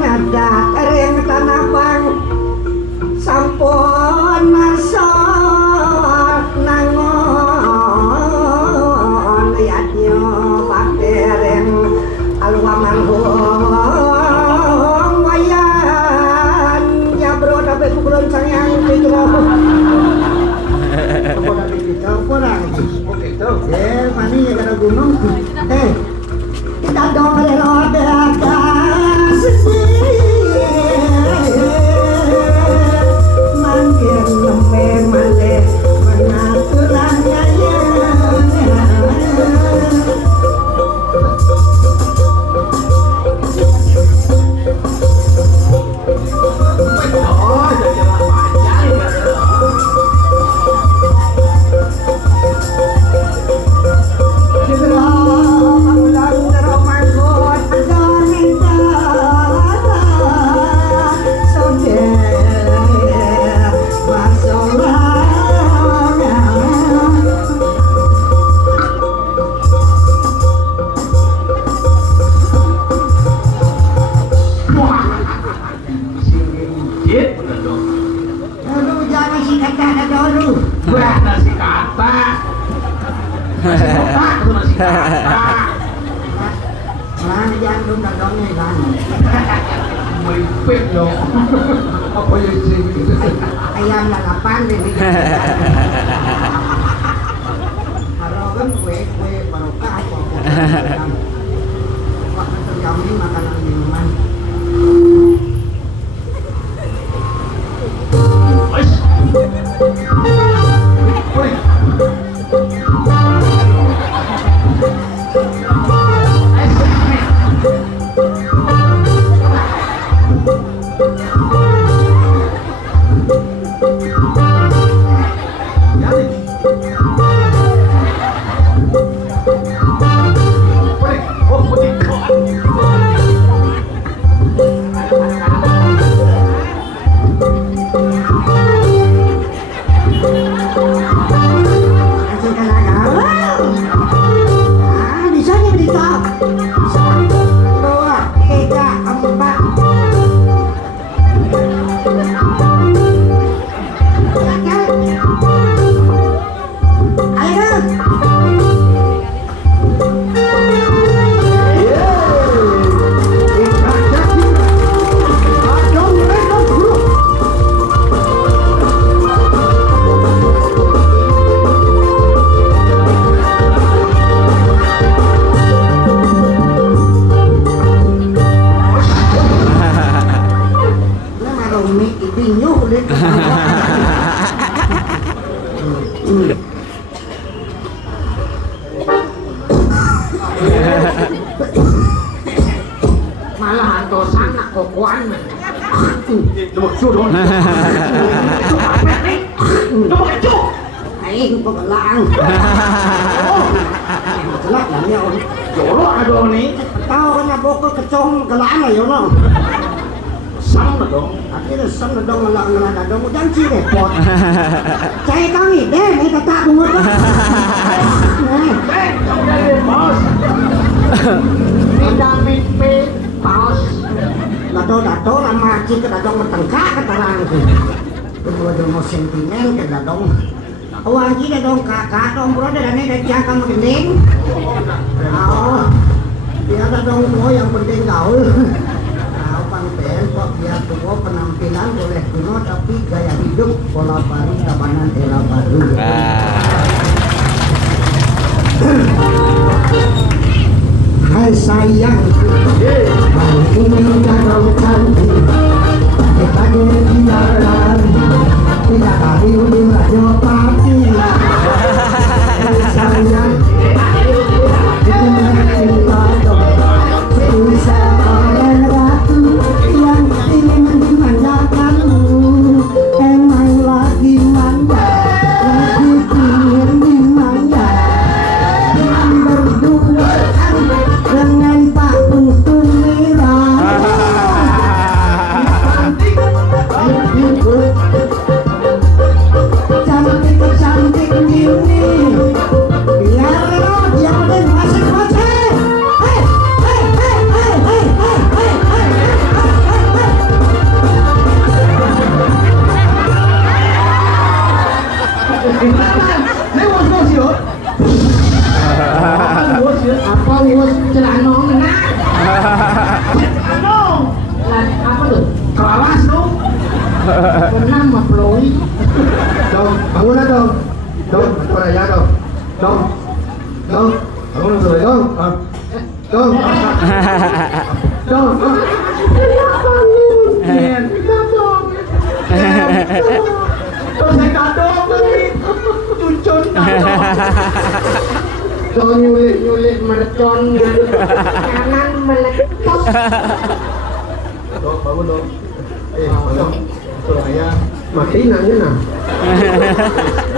ngadak ring tanapang sampun marsot nangon yatnya padereng alwa manghong wayan jabro tapi pukulun sayang pikro apa dari kita kurang begitu mani ya kena gunung kita dong rode atas mangkir lempe male mengaturannya ya ayam lalapan ini kalau kan kue barokah apa kok terjamin makanan minuman malah dosa nak kokoan aing pegelang celak namanya jorok ada nih tahu kan bokok kecong gelang ya no sang dong akhirnya sang dong ngelang dong janji repot saya kami deh ini kata bunga bos tidak mimpi paus dato lama cik datang bertengkar keterang kedua dong sentimen ke datang uang kita dong kakak dong bro dan ini dari jangka mending oh dia dong bro yang penting gaul tahu panten kok dia tuh penampilan boleh kuno tapi gaya hidup pola baru tabanan era baru hai sayang hari ini kau cantik kita jadi jalan tidak kali udah rajo pati hai sayang kita cinta dong bisa oleh ratu yang ingin dimanjakanmu emang lagi manja lagi ingin dimanja berdua dengan Pak Untung Pernah maploi. Dong, bangun dong. Dong, apa ya dong? Dong. Dong, bangun dong. Dong. Dong. Dong. Iya, kita dong. Terus saya kadong tadi. Cucun kadong. Dong nyulik mercon kanan meletot. Dong, bangun dong. Bangun. Suruh ayah. Mati nanya nah.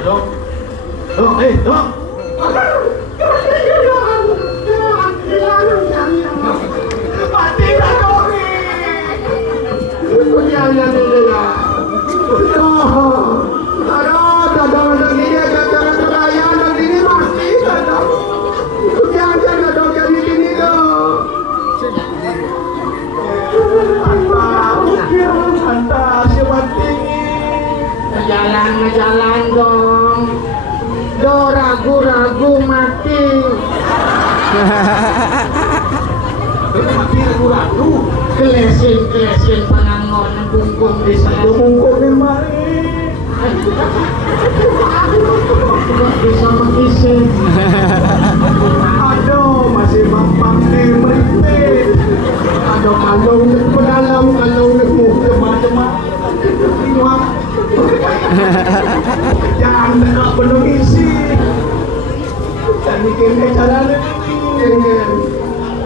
Dong. Dong, dong. Mati dah dong. Jangan dulu. Dadang ini jangan teraya dan ini mati dadang. Jangan dadang jadi gini dong. Anta siapa tinggi? Ngejalan dong. Do ragu-ragu mati. Mati ragu-ragu. Kelesin pengangon bungkung di sana. Bungkung ni mari. Bisa mengisi. Aduh, masih mampang di meripit. Aduh, kalau nak berdalam, kalau nak macam-macam. Jangan nak belum isi. Dan bikin cara ni.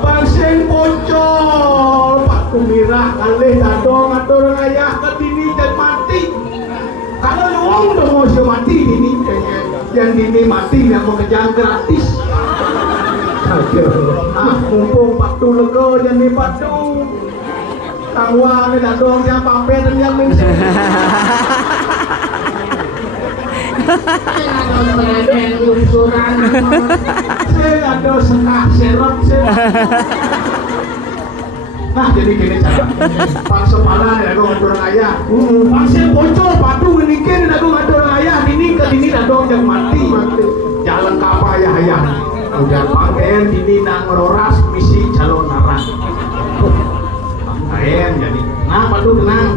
Pasien bocor. Pak Kumirah kali dadong atau orang ayah ke dini dan mati. Kalau luang dah mau mati dini. Yang dini mati yang mau kejar gratis. Mumpung Pak Tu lega yang ni Pak Tu. Tangwa ni dadong yang pampir dan yang mengisi. Saya ada setengah serap saya. Nah jadi gini cara. Bangsa pala ni aku ngatur ayah. Bangsa bocor padu ini kini aku ngatur ayah. Ini ke sini dadong yang mati. Jalan kapal ayah. Udah pakaian ini nak meroras misi calon narang. Pakaian jadi. Nah padu tenang.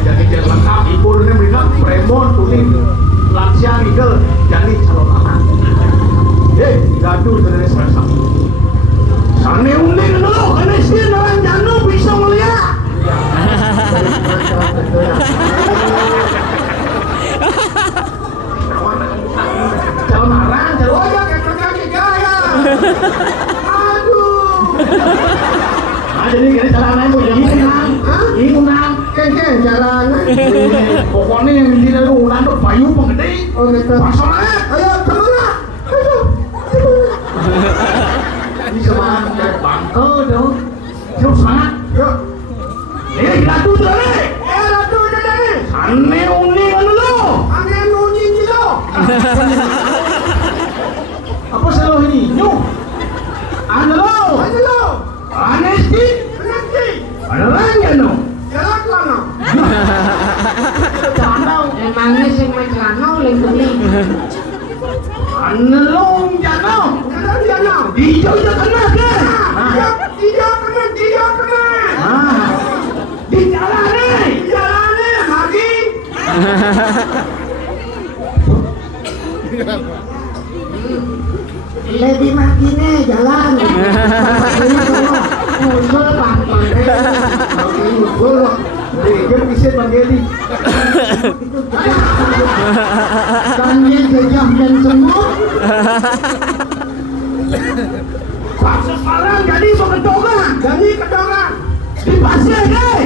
Jadi dia lengkap ibunya mereka premon tulis lansia legal jadi calon anak. Gaduh dari serasa. Sana undi dulu karena sih orang janu bisa melihat. Calon anak, calon aja kaki gaya. Aduh. Nah jadi kira caranya mau jadi menang, ini menang. Kengkeng jalan. Pokoknya yang di dalam ulang tuh bayu penggede. Oh gitu. Pasalnya, ayo kemana? Ayo. Ini semangat kayak bangke dong. Yuk semangat. Yuk. Ratu dari. Ratu dari. Ane uni dulu. Ane uni dulu. Apa salah ini? Yuk. Ane lo. Ane lo. Ane sti. Ane sti. Ane lagi no. Jalan mana? Janau emangnya sing mecanau lagi. Anelong janau. Janau. Hijau je kena ke? Hijau kena. Di jalan ni. Jalan ni lagi. Lebih makine jalan. Musul pantun. Musul. Dia bisa bagi Kangen gejah dan semut. Paksa sekarang jadi kedongan. Jadi kedongan. Di pasir deh.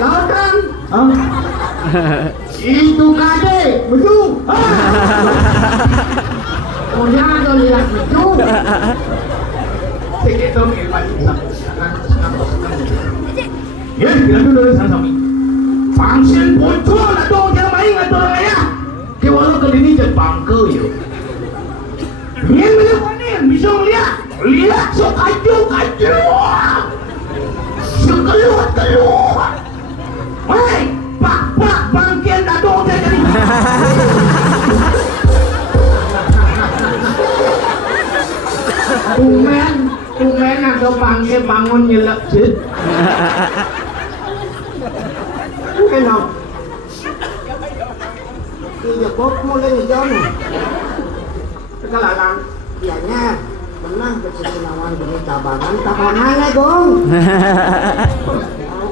Lautan. Itu kade, betul. Udah ada lihat betul. Sikit dong ilmu. Ya, kita dulu dari sama-sama. Pasien bocor lah dong yang main atau orang ayah. Kewalau ke ini jadi bangke ya. Yang melihat bisa melihat. Lihat so kaju. So keluar. Hei, pak bangkian dah dong jadi. Tumen ada bangke bangun nyelek sih. Kenapa? Iya kok mulai ngejon. Kekalalan. Dianya menang kesenawan demi tabanan ya gong.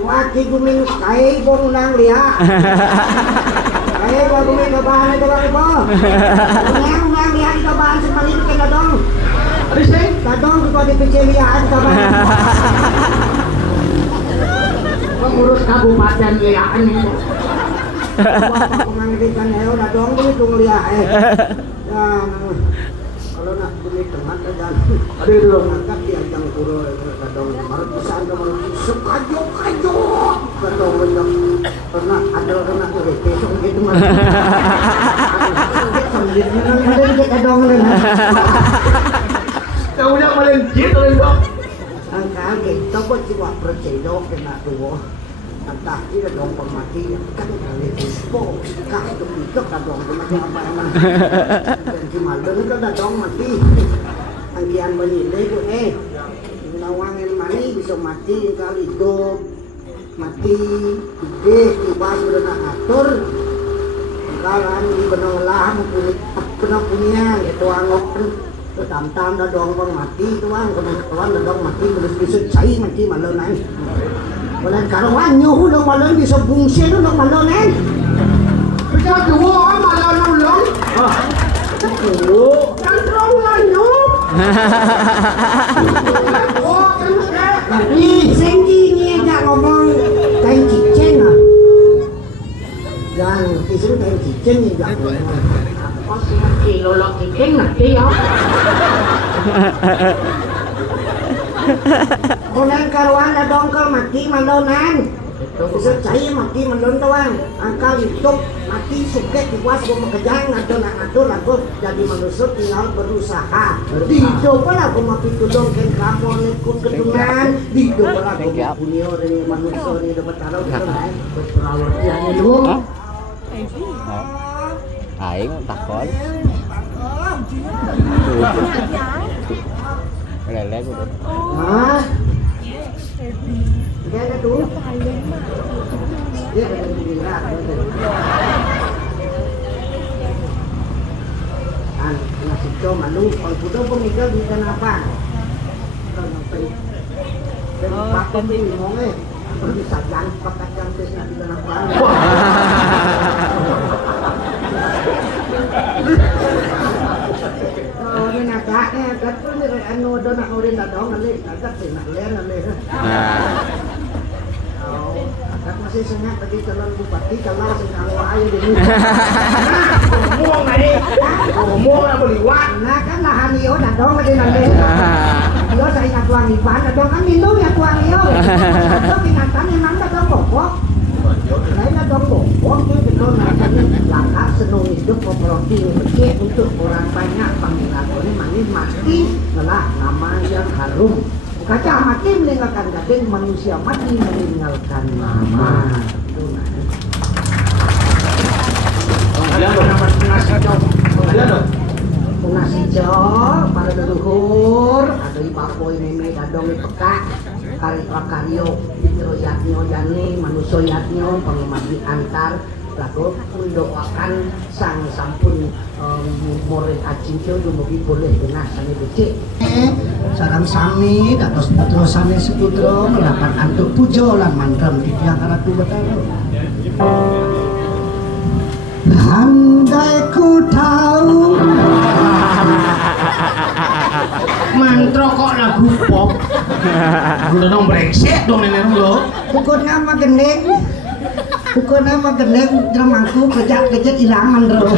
Waki gumin kai bong nang lia. Kai bong gumin tabanan itu bang po. Nang lia tabanan semalin ke dadong. Ada sih? Dadong ko di peceliaan tabanan. Pengurus kabupaten liaan ini. Penganggitan heo dadong itu lia kalau nak beli tengah dan Ada itu dong. angkat di ajang pura kadang marut pesan ke marut sekajo kadang banyak pernah ada kena besok gitu mah sambil ada di kadang Kau yang paling jit oleh dong. angkat kita buat jiwa percaya kena tuh entah dia dong pemati kan kali dispo kah itu hidup kadang pemati apa emang dan cuma kan kadang mati angkian menilai tuh nawang yang mani bisa mati kali hidup mati gede ibas udah nak ngatur kalan di benang lah benang punya itu angok tam-tam dah dong pang mati tuang kawan dah dong mati terus bisa cai mati malam nanti Walang karawan nyo hulong malon bisa bungsi hulong malonen. Bisa dua malah nulung. Oh, kan terowongan nyo. Oh, kan Senji ni enggak ngomong kain cicen ah. Jangan disuruh kain cicen ni enggak ngomong. Apa sih ngerti lolok cicing ngerti ya? Walang karawan na dongkal mati malonan. Bisa cai mati malon doang. Angkal hidup mati suket dibuat gua makejang ngatur lagu jadi manusia tinggal berusaha. Dido pala gua mati tulong ken kramon ikut ketungan. Dido pala gua punya dari manusia ni dapat taruh ketungan. Berawat yang lu. Aing takon. Lele ko. Hah? Dia ada tuh. Dia ada di bilang. Kan nasi coma malu kalau sudah pemikir di apa? Kalau sampai apa pun ngomongnya bisa jangan pakai yang bisnis di apa? Oh, ini nadanya, kan ini anu doa nak orang dah dong nanti, agak sih nak lian nanti. Oh, agak masih senyap tadi calon bupati kalau senang ayo di sini. Ngomong nih. Ngomong apa liwat? Nah kan lahan iyo dah dong nanti. Iyo saya nak tuang iban, dah dong kan minum ya tuang iyo. Itu binatang memang dah dong pokok. Lain dah dong pokok tu betul namanya langkah senung hidup properti becek untuk orang banyak panggilan ini manis mati adalah nama yang harum. Kaca mati meninggalkan gading, manusia mati meninggalkan nama. Itu nah. Ada dong nama nasi cok. Ada dong. Nasi cok para leluhur, ada ibapoy meme dadong peka. Kari prakaryo ditro yatnyo jani manusia yatnyo pangimagi antar lagu mendoakan sang sampun murid acingkyo dumugi boleh genah sami becik sarang sami dados putra sami seputra mendapat antuk pujo lan mandram di tiang ratu betara andai ku tahu Mantro kok lagu pop. Udah dong brengsek dong nenek lo. pukul nama gendeng dramaku kejat hilang mandro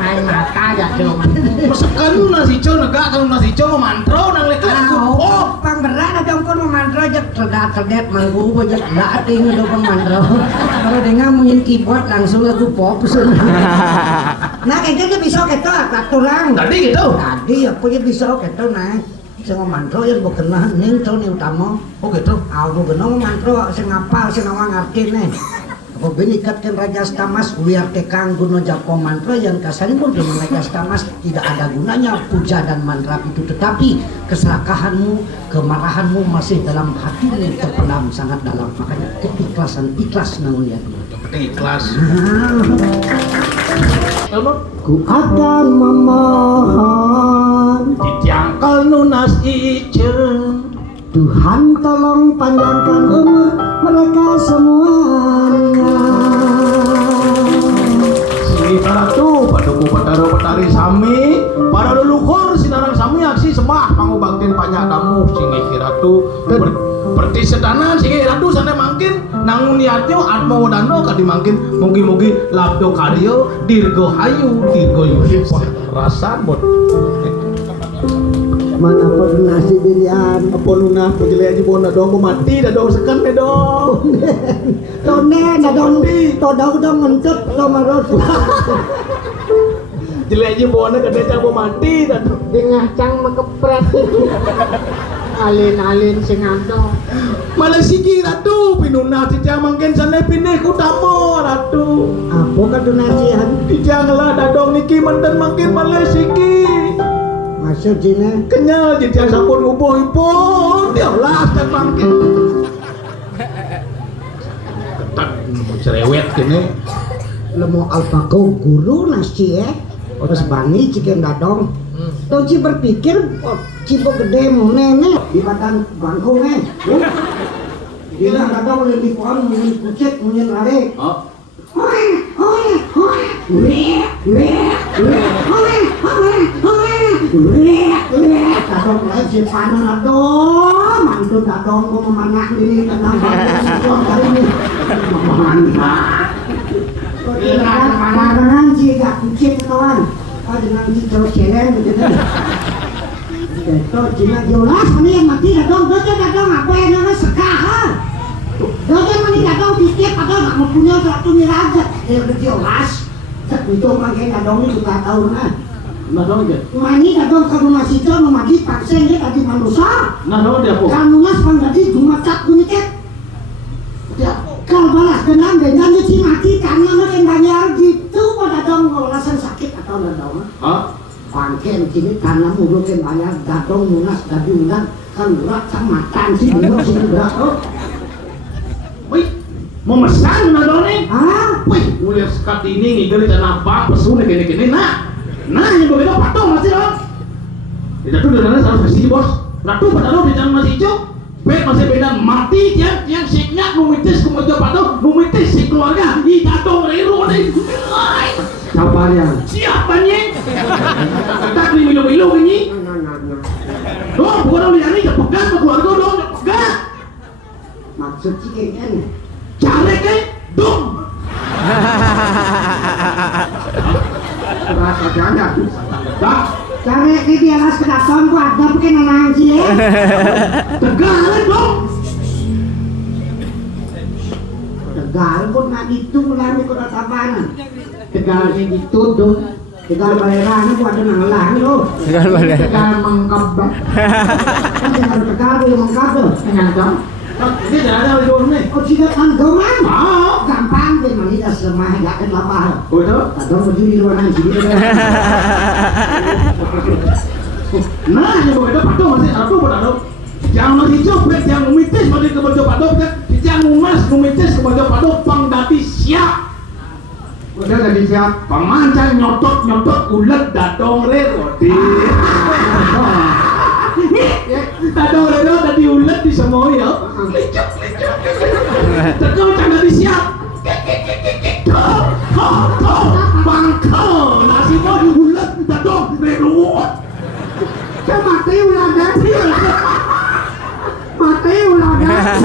main mata aja cuma Masakan nasi cok negak kalau nasi cok mantro nang lek lagu pop. pang berat ada pun memandro aja terdet manggu aja enggak tinggal do memandro kalau dengar mungkin keyboard langsung lagu pop nah kayaknya bisa keto aturan Tadi gitu. tadi aku ya bisa keto nah sing mantro ya mbok kenah ning to ning utama Oh gitu. aku genong mantro sing ngapal sing awang ngerti nih aku benikatkan Raja Stamas biar tekang guna japo mantra yang kasari pun dengan Raja Stamas tidak ada gunanya puja dan mantra itu tetapi keserakahanmu kemarahanmu masih dalam hatimu terpendam sangat dalam makanya keikhlasan ikhlas namun ya penting ikhlas. Ku akan memohon Dijangkal nunas ijen. Tuhan tolong panjangkan umur mereka semuanya. Sini paratu paduku pataro petari sami para leluhur sinarang sami aksi semah pangubaktin panjang damu singi kiratu berarti sedanan singi ratu sana mangkin nangun niatnya atmo dano kadi mangkin mugi-mugi labdo karyo dirgo hayu dirgo yuhi rasa bot Mana pernah si bilian apa luna penjelek di bona dong mati dah dong sekan deh dong Tonen adon todong dong ngentut kamarot. jelek di bona kadang cabo mati dah dong Dengan cang makepret. Alin-alin sing ado. malah siki ratu pinuna cijang mangkin sana pineh kutamo ratu Apa kadonasian? dijanglah dadong niki mantan mangkin malah siki Maksud sini kenyal cijang sampun ubuh-ibuh dialah dan mangkin ketat mau cerewet kini lemo alpako guru nasi terus bani cikin dadong. Tau ci berpikir cipo gede mau nenek di badan bangku Gila dadong lebih pohon mungkin kucek mungkin lari. oh Dadong lain si panon aduh mantun dadong kok memanak diri tenang banget kali ini memanak mana sih gak kucing kawan dengan si terus keren begitu itu cina jelas mana yang mati dadong dadong apa yang namanya sekah dadong mana dadong pikir padahal gak mempunyai suatu niraja yang jelas itu makanya dadong ini juga tahu nah nah dia mani dadong kalau masih jauh memagi paksen dia tadi manusia nah dia po kalau mas panggadi jumacat kunikit kalau balas dendam dendamnya si mati karena mereka banyak gitu pada dong ngelasan sakit atau dadong ah pangken sini karena mulukin banyak dadong munas dadi ulang kan berat sama matan sih dulu sini berat wih memesan nah nih ah wih mulia sekat ini ngigel tanah bak pesune kene nah yang begitu patuh masih dong tidak tuh dengan harus bersih bos ratu pada lo di jangan masih hijau baik masih beda mati yang siknya numitis kemudian patuh numitis si keluarga di jatuh dari rumah nih sabarnya siapa nih tak milu-milu ini dong bukan orang lihat ini pegang ke keluarga dong pegang maksud sih kan cari ke dong rasa janda tak cari ke di alas kedaton gua ada pakai nanang sih tegalan dong tegal pun nggak itu melani kota tabanan tegal yang ditutup tegal bayaran gua ada nangelang lo Tegal balik. tegal mengkap kan tegal tegal yang mengkap tuh nyangkang ini jangan ada dulu nih oh tidak anggoman mau gampang deh manita semah gak kan lapar betul kadang berdiri di luar nanti nah yang begitu patuh masih aku berada jangan masih copet yang numitis masih ke baju patuh jangan numas numitis ke baju patuh pangdati siap udah jadi siap pemancang nyotot ulet dadong rerodi dadong rerodi tadi ulet di semua ya licuk tegau jangan disiap bangkel nasi mau ulet dadong rerodi mati uladan mati uladan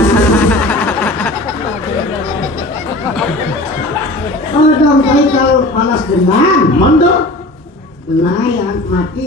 oh dong kalau panas demam mandor nah yang mati